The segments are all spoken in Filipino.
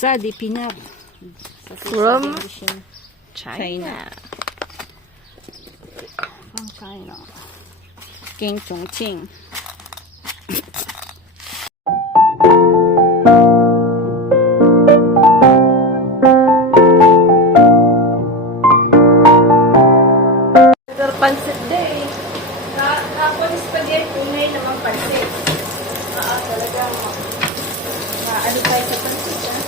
Sadi Pinap. From China. From China. King Chongqing. Pansit day. Tapos spaghetti, ngayon naman pansit. Talagang ano tayo sa pansit, ha?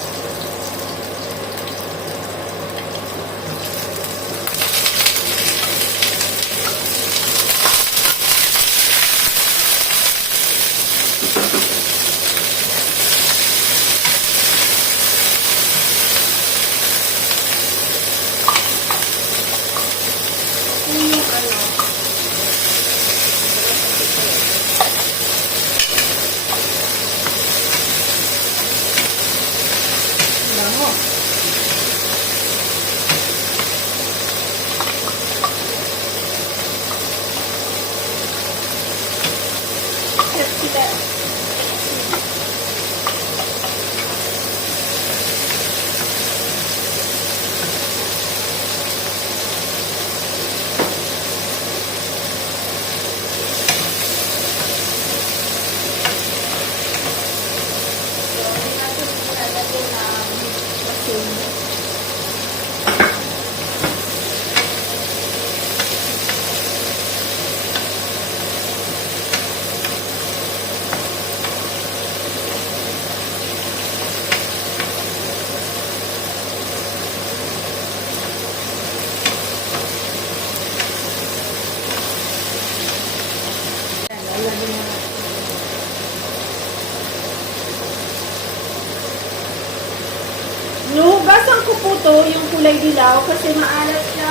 Nuhugasan ko po to, yung kulay dilaw, kasi maalat siya.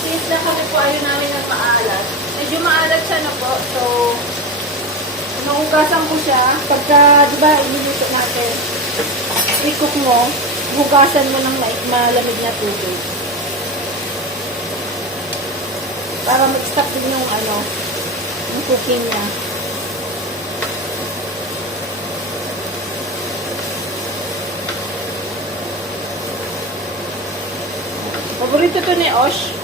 Since na kami po ayaw namin ng maalat, medyo maalat siya na po. So, nahugasan ko siya. Pagka, di ba, iniluto natin, i-cook mo, hugasan mo ng malamig na tubig. Para mag-stop din yung yung cooking niya. Paborito to ni Osh.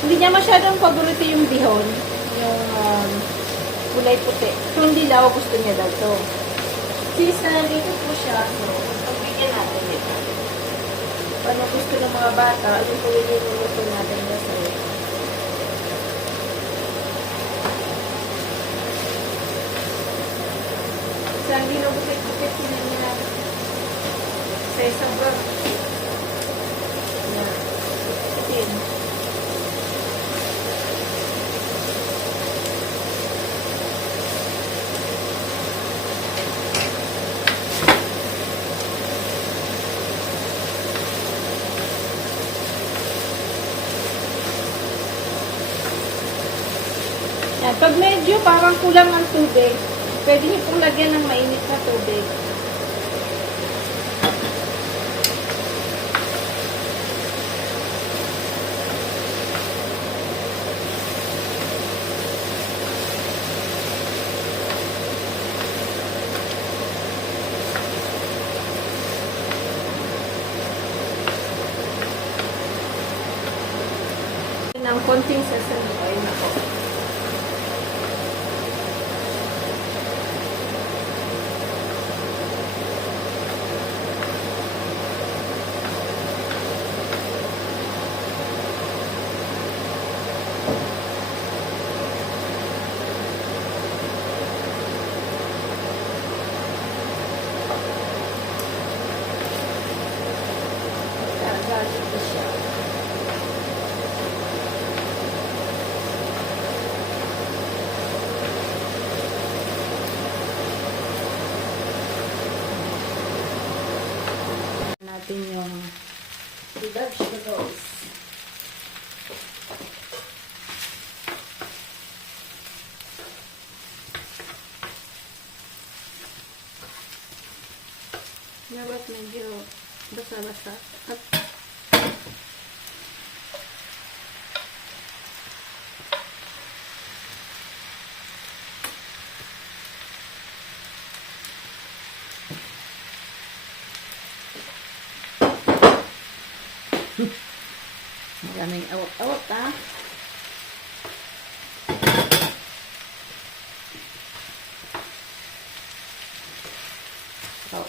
Hindi niya masyadong paborito yung bihon. Yung kulay puti. Yung dilaw, gusto niya daw to. Since na nandito po siya, so, pagbigyan natin ito. Paano gusto ng mga bata, yung po yung niluluto natin kasi. Kasi ang ginugupit-gupit niya sa isang bag. Yan. Pag medyo parang kulang ang tubig, pwede niyo pong lagyan ng mainit na tubig. Ng konting sesame oil na po. Natin yung vegetables. Dapat medyo basa-basa. Maraming awat-awat, ha? Oh.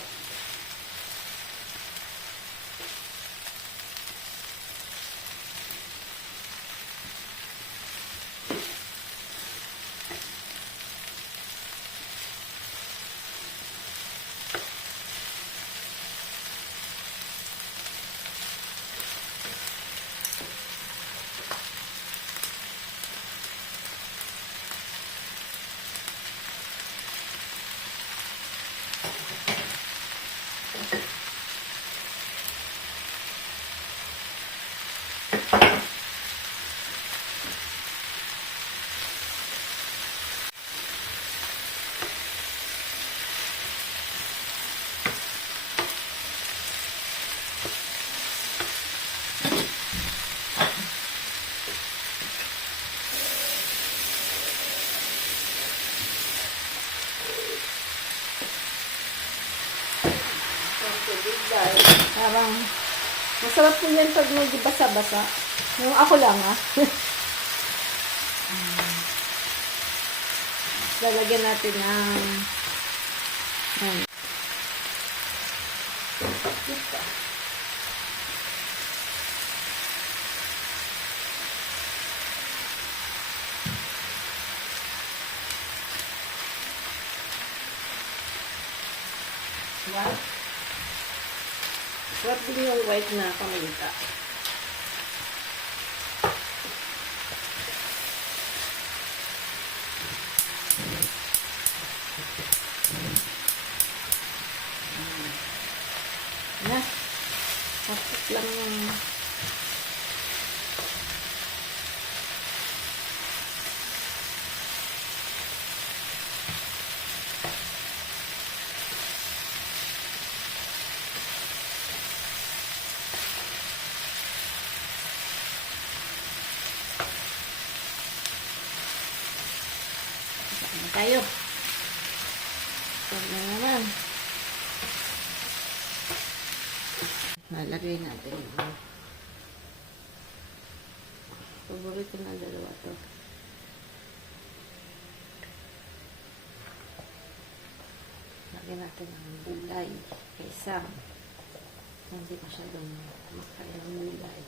Parang masarap po yan pag medyo basa-basa. Yung ako lang, ha? Lalagyan natin ng white. Sarap din yung white na paminta. Na. Tapos lang yung tayo. Ito na naman. Nalagay natin yung paborito na dalawa to. Lagyan natin ng gulay kaysa hindi masyadong makain ng gulay.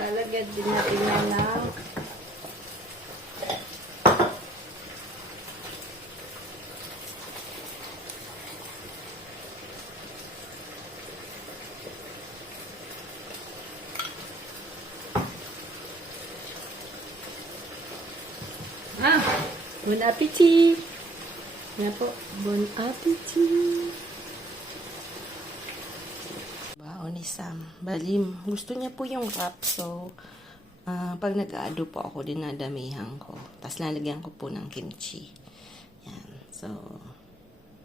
Lalagyan din natin yan ng bon appetit! Yan po, bon appetit! Baon ni Sam. Balim. Gusto niya po yung wrap. So, pag nag-aado po ako, dinadamihan ko. Tapos lalagyan ko po ng kimchi. Yan. So,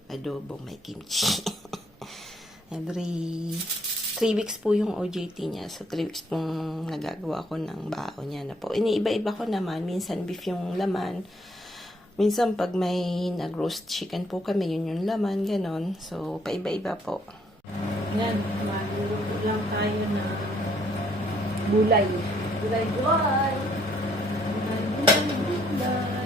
adobo may kimchi. Every 3 weeks po yung OJT niya. So, 3 weeks pong nagagawa ko ng baon niya na po. Iniiba-iba ko naman. Minsan beef yung laman. Minsan pag may nag-roast chicken po kami, yun yung laman, ganon. So, paiba-iba po. Yan, magluluto lang tayo na gulay. Gulay-gulay. Gulay-gulay.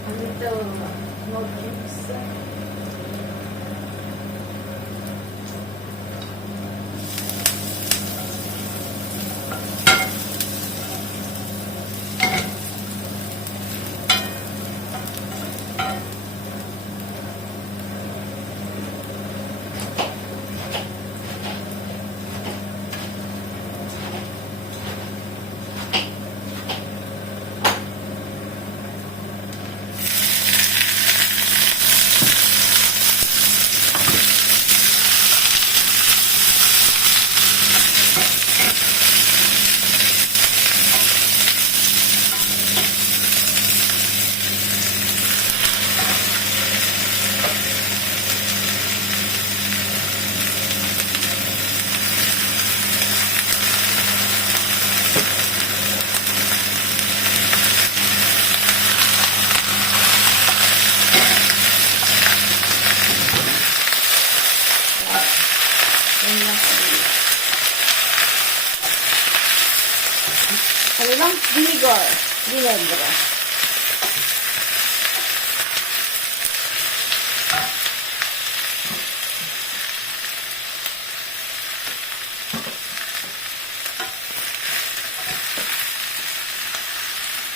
Ano ito? No juice. Ano lang? Vinegar. Vinegar.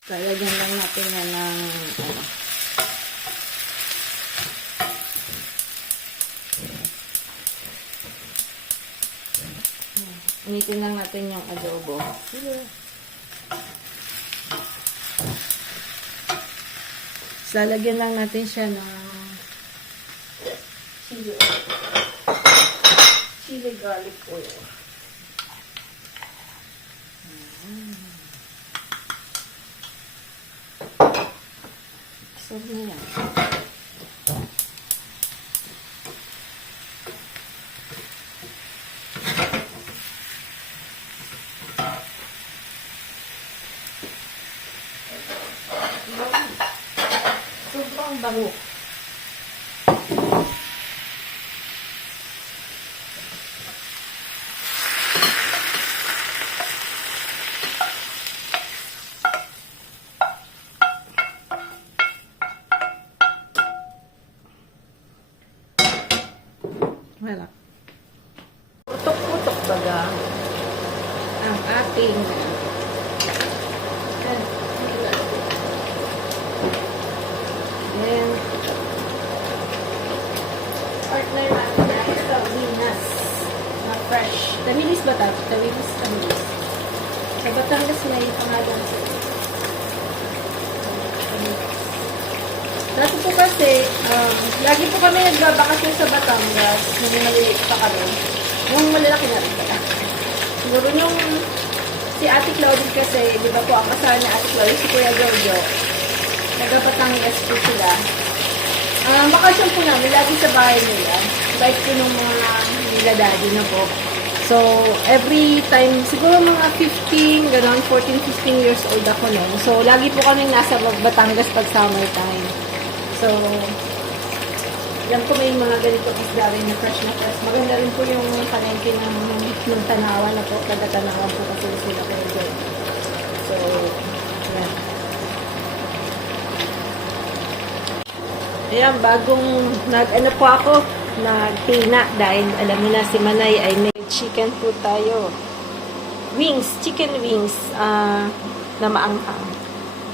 Lalagyan lang natin yan ng ano. Initin lang natin yung adobo. Lalagyan lang natin siya ng chili oil. Chili garlic oil. So, yan. Sobrang bango. Wala. Putok-putok baga ang ating and partner natin ay tawinas na fresh. Tamilis ba tayo? Tamilis. Sa Batangas may pangalan. Dati po kasi, lagi po kami nagbabakasyon sa Batangas nung maliit pa kami. Nung malalaki na rin pala. Siguro yung si Ate Claudine kasi, di ba po ang kasama ni Ate Claudine, si Kuya Jojo, taga-Batangas po sila. Bakasyon po namin, lagi sa bahay nila. Bike po nung mga nila daddy na po. So, every time, siguro mga 15, gano'n, 14, 15 years old ako noon. So, lagi po kami nasa Batangas pag summertime. So, yan po may mga ganitong isda rin na fresh na fresh. Maganda rin po yung palengke ng Tanawan na po. Taga-Tanawan po kasi sila po dyan. So, yan. Ayan, bagong nag-ano po ako, nagtina dahil alam niyo na si Manay ay may chicken po tayo. Wings, chicken wings na maanghang.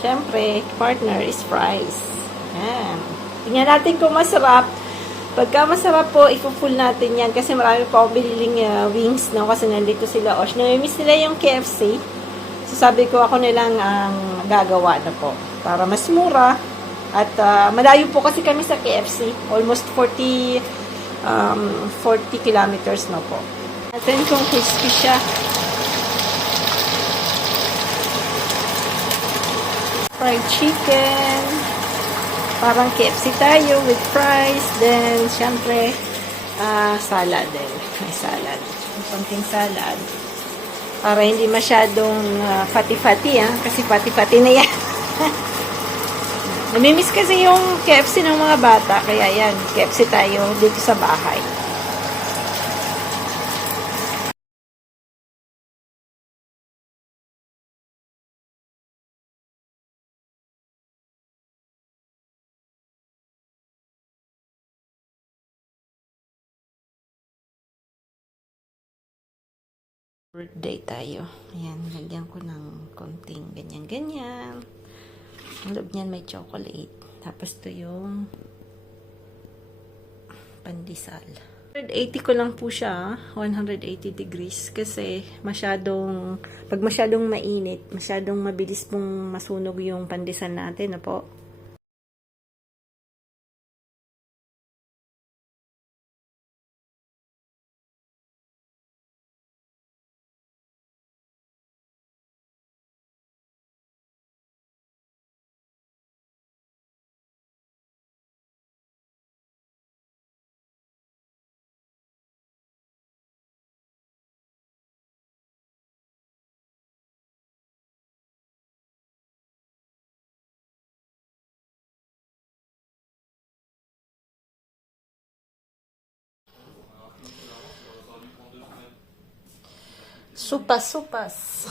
Siyempre, partner is fries. Ayan. Tingnan natin kung masarap. Pagka masarap po, ipo-full natin yan kasi marami pa akong bililing wings no, kasi nandito sila. Osh, namimiss nila yung KFC. So, sabi ko ako nilang ang gagawa na po para mas mura. At malayo po kasi kami sa KFC. Almost 40 kilometers na po. Natin kung crispy siya. Fried chicken. Parang KFC tayo with fries. Then, syempre, salad din. May salad. Konting salad. Para hindi masyadong fatty-fatty, kasi fatty-fatty na yan. Namimiss kasi yung KFC ng mga bata. Kaya yan, KFC tayo dito sa bahay. Birthday tayo. Ayan, lagyan ko ng konting ganyan-ganyan. Ang loob niyan may chocolate. Tapos to yung pandesal. 180 ko lang po siya, 180 degrees. Kasi pag masyadong mainit, masyadong mabilis pong masunog yung pandesal natin, na po. Supas.